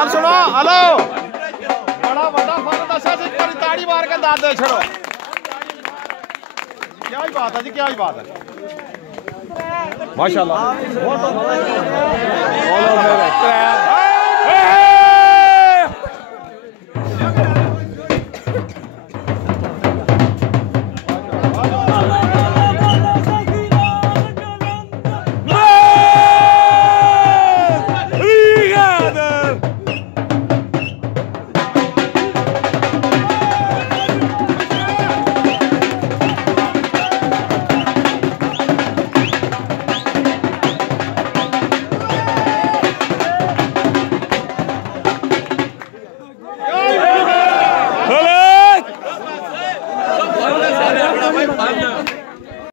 गल सुनो हेलो बड़ा बड़ा फल दसा एक बार ताड़ी मार के दाद दे छोड़ो क्या ही बात है जी क्या ही बात है माशाल्लाह